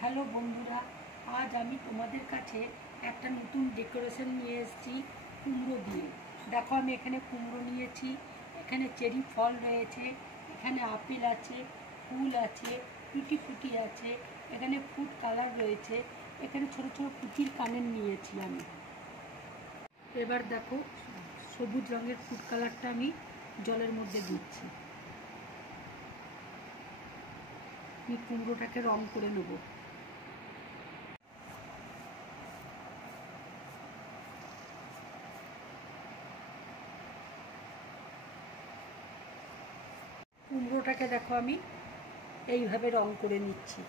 Hello বন্ধুরা, আজ আমি তোমাদের কাছে একটা নতুন ডেকোরেশন নিয়ে এসেছি কুমড়ো দিয়ে। দেখো, আমি এখানে কুমড়ো নিয়েছি, এখানে চেরি ফল রয়েছে, এখানে আপেল আছে, ফুল আছে, টুটি ফুটি আছে, এখানে ফুড কালার রয়েছে, এখানে ছোট ছোট পুঁতির কানের নিয়েছি আমি। এবার দেখো, সবুজ রঙের ফুড কালারটা আমি জলের মধ্যে দিচ্ছি। আমি কুমড়োটাকে রং করে নেব। কুমড়োটাকে দেখো আমি এইভাবে রং করে নিচ্ছি।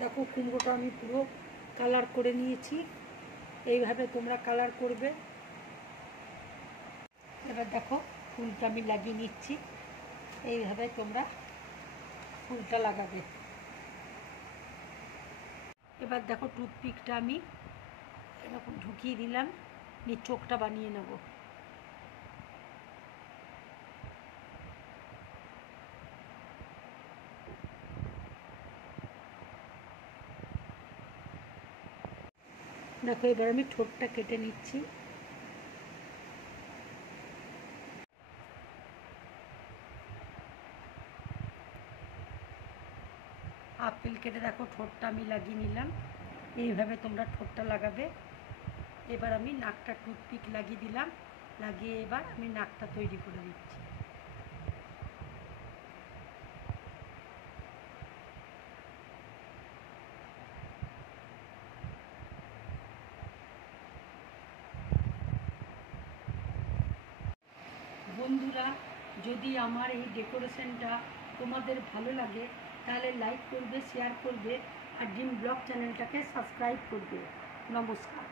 দেখো, কুমড়োটা আমি পুরো কালার করে নিয়েছি। এইভাবে তোমরা কালার করবে। এবার দেখো, ফুলটা আমি লাগিয়ে নিচ্ছি। এইভাবে তোমরা ফুলটা লাগাবে। এবার দেখো, টুথপিকটা আমি এরকম ঢুকিয়ে দিলাম, নিয়ে চোখটা বানিয়ে নেব। দেখো, এবার আমি ঠোঁটটা কেটে নিচ্ছি। আপেল কেটে দেখো ঠোঁটটা আমি লাগিয়ে নিলাম। এইভাবে তোমরা ঠোঁটটা লাগাবে। এবার আমি নাকটা টুথপিক লাগিয়ে দিলাম, লাগিয়ে এবার আমি নাকটা তৈরি করে দিচ্ছি। বন্ধুরা, যদি আমার এই ডেকোরেশনটা তোমাদের ভালো লাগে তাহলে লাইক করবে, শেয়ার করবে আর ড্রিম ব্লগ চ্যানেলটাকে সাবস্ক্রাইব করবে। নমস্কার।